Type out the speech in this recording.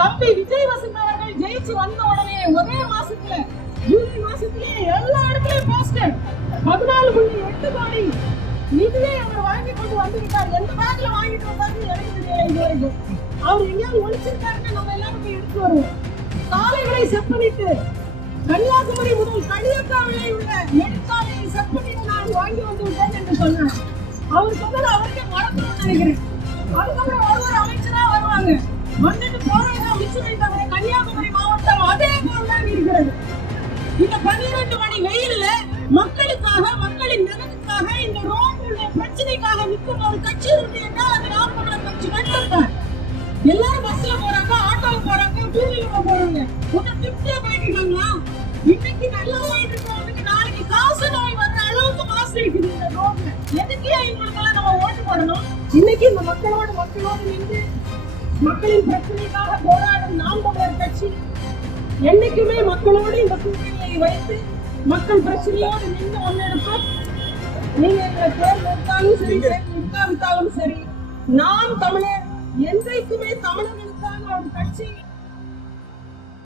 தம்பி விஜய் வசந்த் அவர்கள் ஜெயிச்சு வந்த உடனே ஒரே மாசத்துல ஜூலை மாசத்திலேயே எல்லா இடத்துலயும் போஸ்டர் 14.8 கோடி நிதியை அவர் வாங்கி கொண்டு வந்துவிட்டார். எந்த பேங்க்ல வாங்கிட்டு வந்தாரு எனக்கு தெரியல இது வரைக்கும். அவர் எங்கேயாவது ஒழிச்சிருக்காருன்னு நம்ம எல்லாரும் போய் எடுத்து வருவோம். சாலைகளை செப்பனிட்டு கன்னியாகுமரி முதல் கன்னியாகுமரியில் உள்ள நெடுஞ்சாலையை செப்பனிட்டு நான் வாங்கி வந்து விட்டேன் என்று சொன்னார். அவர் சொன்னது அவருக்கே மறக்கணும்னு நினைக்கிறேன். அதுக்கப்புறம் ஒவ்வொரு அமைச்சரா வருவாங்க, வந்துட்டு போறவங்க மிச்சம் வைத்தாங்க. கன்னியாகுமரி மாவட்டம் அதே போலதான் இருக்கிறது. இந்த 12 மணி வெயில்ல மக்களுக்காக, மக்களின் நலனுக்காக, இந்த ரோடுடைய பிரச்சனைக்காக நிற்கும் ஒரு கட்சி இருக்கு என்றால் அது நாம் தமிழர் கட்சி மட்டும்தான். எல்லாரும் பஸ்ல போறாங்க, ஆட்டோல போறாங்க, டூ வீலர்ல போறாங்க. உங்க திருப்தியா போயிட்டு இருக்காங்களா? இன்னைக்கு நல்லா போயிட்டு இருக்கவங்களுக்கு நாளைக்கு காசு நோய் வர்ற அளவுக்கு மாசு இருக்குது இந்த ரோட்ல. எதுக்கே இவங்களுக்கெல்லாம் நம்ம ஓட்டு போடணும்? இன்னைக்கு இந்த மக்களோடு நின்று மக்களின் பிரச்சனைக்காக போராடும் நாம் தமிழர் கட்சி என்னைக்குமே மக்களோடு இந்த கூட்டணியை வைத்து மக்கள் பிரச்சனையோடு நின்று முன்னெடுப்போம். நீங்க எங்களை தேர்ந்தெடுத்தாலும் சரி, தேர்ந்தெடுக்காவிட்டாலும் சரி, நாம் தமிழர் என்றைக்குமே தமிழர்களுக்கான ஒரு கட்சி